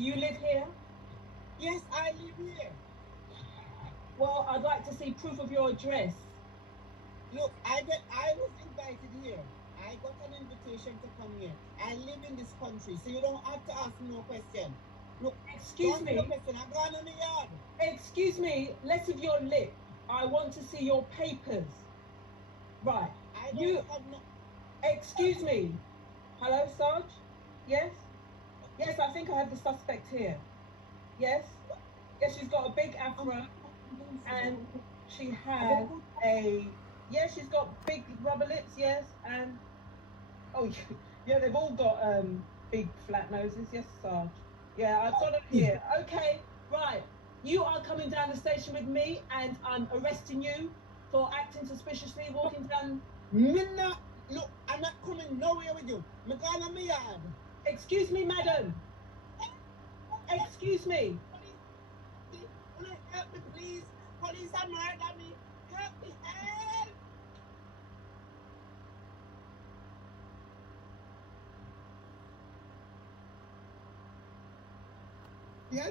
Do you live here? Yes, I live here. Well, I'd like to see proof of your address. Look, I was invited here. I got an invitation to come here. I live in this country, so you don't have to ask me no question. Look, Excuse me. No question. I'm going on the yard. Excuse me, less of your lip. I want to see your papers. Right. I don't have no... Excuse me. Hello, Sarge? Yes? Yes, I think I have the suspect here. Yes? Yes, she's got a big afro and she has yes, she's got big rubber lips, yes, and oh yeah, they've all got big flat noses, yes, Sarge. Yeah, I've got it here. Okay, right. You are coming down the station with me and I'm arresting you for acting suspiciously, walking down. Look, I'm not coming nowhere with you. I'm going on my yard. Excuse me, madam. Excuse me. Police, help me, please. Police are murdering me. Help me, help. Yeah.